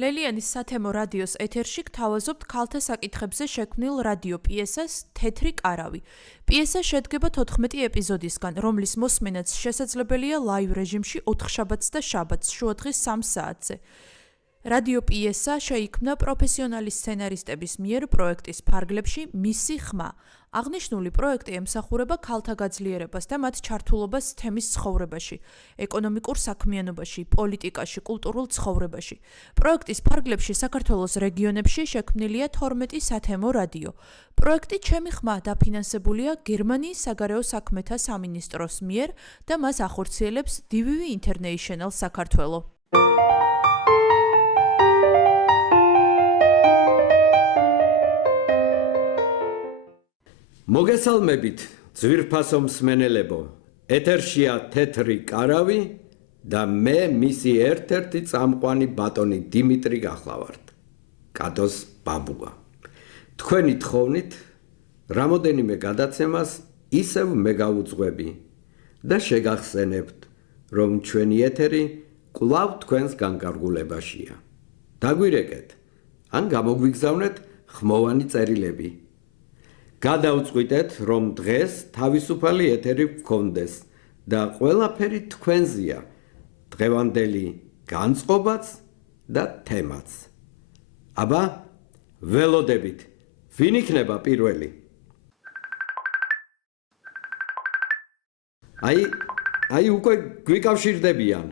ლელიანის სათემო რადიოს ეთერში გთავაზობთ ქალთა საკითხებზე შექმნილ რადიო პიესას „თეთრი კარავი“. პიესა შედგება 14 ეპიზოდისგან, რომლის მოსმენაც შესაძლებელია ლაივ რეჟიმში 4 შაბათს და შაბათს შუადღის 3 საათზე. რადიო პიესა შეიქმნა პროფესიონალი სცენარისტების მიერ პროექტის ფარგლებში „მისი ხმა“. აღნიშნული პროექტი ემსახურება ქალთა გაძლიერებას და მათ ჩართულობას თემის ცხოვრებაში, ეკონომიკურ საქმიანობაში, პოლიტიკაში, კულტურულ ცხოვრებაში. პროექტის ფარგლებში საქართველოს რეგიონებში შექმნილია 12 სათემო რადიო. პროექტი „ჩემი ხმა“ დაფინანსებულია გერმანიის საგარეო საქმეთა სამინისტროს მიერ და მას ახორციელებს DVV International საქართველო. მოგესალმებით, ძვირფასო მსმენელებო. ეთერშია თეთრი კარავი და მე მისი ერთ-ერთი წამყვანი ბატონი დიმიტრი გახლავართ. კატოს ბაბუა. თქვენი თხოვნით რამოდენიმე გადაცემას ისევ მე გავუძღვები და შეგახსენებთ, რომ ჩვენი ეთერი კვლავ თქვენს განკარგულებაშია. დაგვირეკეთ, ან გამოგვიგზავნეთ ხმოვანი წერილები. გადავწყვიტეთ, რომ დღეს თავისუფალი ეთერი გქონდეს და ყველაფერი თქვენზეა, დღევანდელი განწყობაც და თემაც. აბა, ველოდებით, ვინ იქნება პირველი? აი უკვე გვიკავშირდებიან.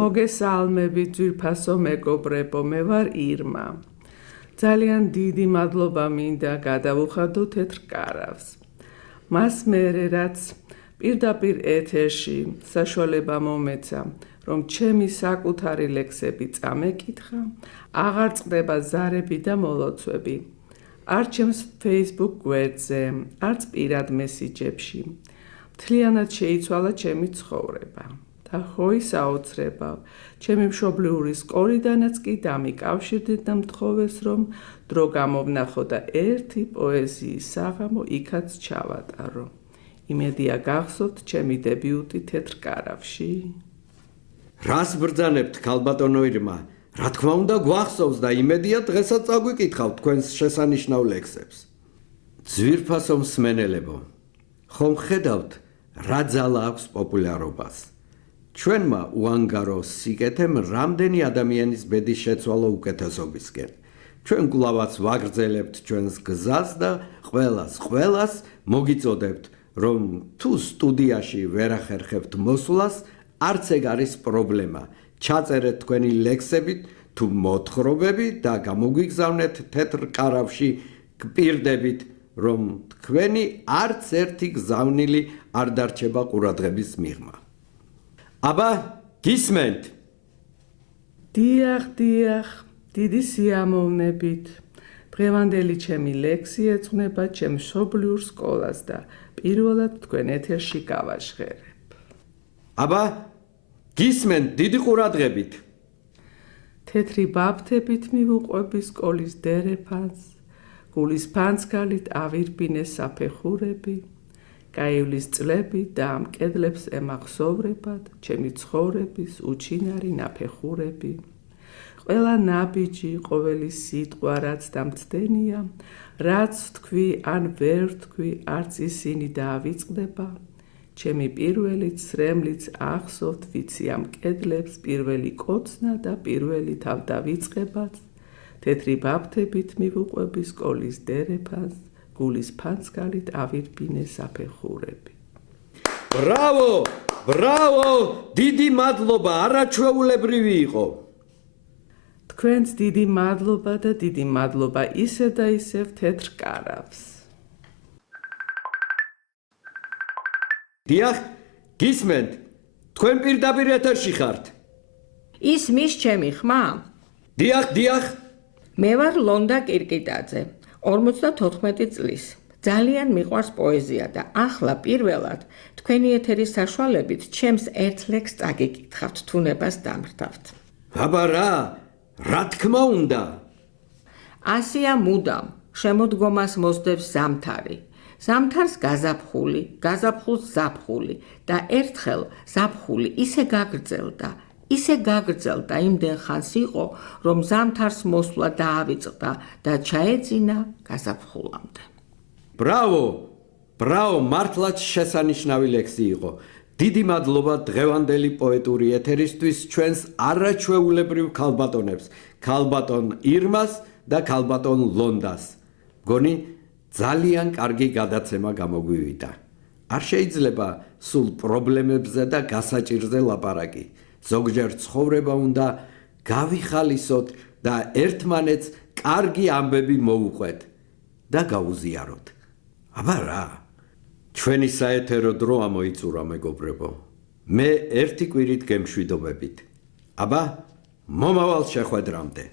მოგესალმებით, ძვირფასო მეგობრებო, მე ვარ ირმა. ძალიან დიდი მადლობა მინდა გადავუხადო თეთრ კარავს. მას მერე რაც პირდაპირ ეთერში საშუალება მომეცა, რომ ჩემი საკუთარი ლექსები წამეკითხა, აღარ წყდება ზარები და მოლოცვები. არ ჩემს Facebook გვერდზე, არც პირად მესიჯებში. მთლიანად შეიცვალა ჩემი ცხოვრება. და ხოი საოცრებავ, ჩემი მშობლიური სკოლიდანაც კი დამიკავშირდით და მთხოვეს, რომ დრო გამოვნახო და ერთი პოეზიის საღამო იქაც ჩავატარო. იმედია გახსოვთ ჩემი დებიუტი თეთრ კარავში? რას ბრძანებთ, ქალბატონო ირმა? რა თქმა უნდა გვახსოვს და იმედია დღესაც წაგვიკითხავთ თქვენს შესანიშნავ ლექსებს. ძვირფასო მსმენელებო, ხომ ხედავთ რა ძალა აქვს პოპულარობას? ჩვენმა უანგარო სიკეთემ რამდენი ადამიანის ბედი შეცვალა უკეთესობისკენ. ჩვენ კვლავაც ვაგრძელებთ ჩვენს გზას და ყველას მოგიწოდებთ, რომ თუ სტუდიაში ვერ ახერხებთ მოსვლას, არც ეგ არის პრობლემა. ჩაწერეთ თქვენი ლექსები თუ მოთხრობები და გამოგვიგზავნეთ თეთრ კარავში, გპირდებით, რომ თქვენი არც ერთი გზავნილი არ დარჩება ყურადღების მიღმა. აბა, გისმენთ? დიახ, დიდი სიამოვნებით. დღევანდელი ჩემი ლექსი ეძღვნება ჩემ მშობლიურ სკოლას და პირველად თქვენ ეთერში გავაჟღერებ. აბა, გისმენთ დიდი ყურადღებით. თეთრი ბაფთებით მივუყვები სკოლის დერეფანს, გულის ფანცქალით ავირბინე საფეხურები, გაივლის წლები და ამ კედლებს ემახსოვრებად ჩემი ცხოვრების უჩინარი ნაფეხურები. ყველა ნაბიჯი, ყოველი სიტყვა, რაც დამცდენია, რაც ვთქვი ან ვერ ვთქვი, არც ისინი დაავიწყდება. ჩემი პირველი ცრემლიც ახსოვთ, ვიცი ამ კედლებს, პირველი კოცნა და პირველი თავდავიწყებაც. თეთრი ბაფთებით მივუყვები სკოლის დერეფანს, გულის ფანცქალით ავირბინე საფეხურები. ბრავო, დიდი მადლობა, არაჩვეულებრივი იყო. თქვენც დიდი მადლობა და დიდი მადლობა ისევ და ისევ თეთრ კარავს. დიახ, გისმენთ, თქვენ პირდაპირ ეთერში ხართ. ისმის ჩემი ხმა? დიახ. მე ვარ ლონდა კირკიტაძე, 54 წლის. ძალიან მიყვარს პოეზია და ახლა პირველად თქვენი ეთერის საშუალებით ჩემს ერთ ლექსს წაგიკითხავთ, თუნებას დამრთავთ. აბა რა თქმა უნდა. ასია მუდამ შემოდგომას მოსდევს ზამთარი. ზამთარს გაზაფხული, გაზაფხულს ზაფხული და ერთხელ ზაფხული ისე გაგრძელდა, ისე გაგრძელდა იმდენ ხანს იყო, რომ ზამთარს მოსვლა დაავიწყდა და ჩაეძინა გაზაფხულამდე. ბრავო! ბრავო, მართლაც შესანიშნავი ლექსი იყო. დიდი მადლობა დღევანდელი პოეტური ეთერისთვის ჩვენს არაჩვეულებრივ ქალბატონებს, ქალბატონ ირმას და ქალბატონ ლონდას. გონი ძალიან კარგი გადაცემა გამოგვივიდა. არ შეიძლება სულ პრობლემებზე და გასაჭირზე ლაპარაკი. ზოგჯერ ცხოვრება უნდა გავიხალისოთ და ერთმანეთს კარგი ამბები მოუყვეთ და გავუზიაროთ. აბა რა? ჩვენი საეთერო დრო ამოიწურა, მეგობრებო. მე ერთი კვირით გემშვიდობებით. აბა, მომავალ შეხვედრამდე.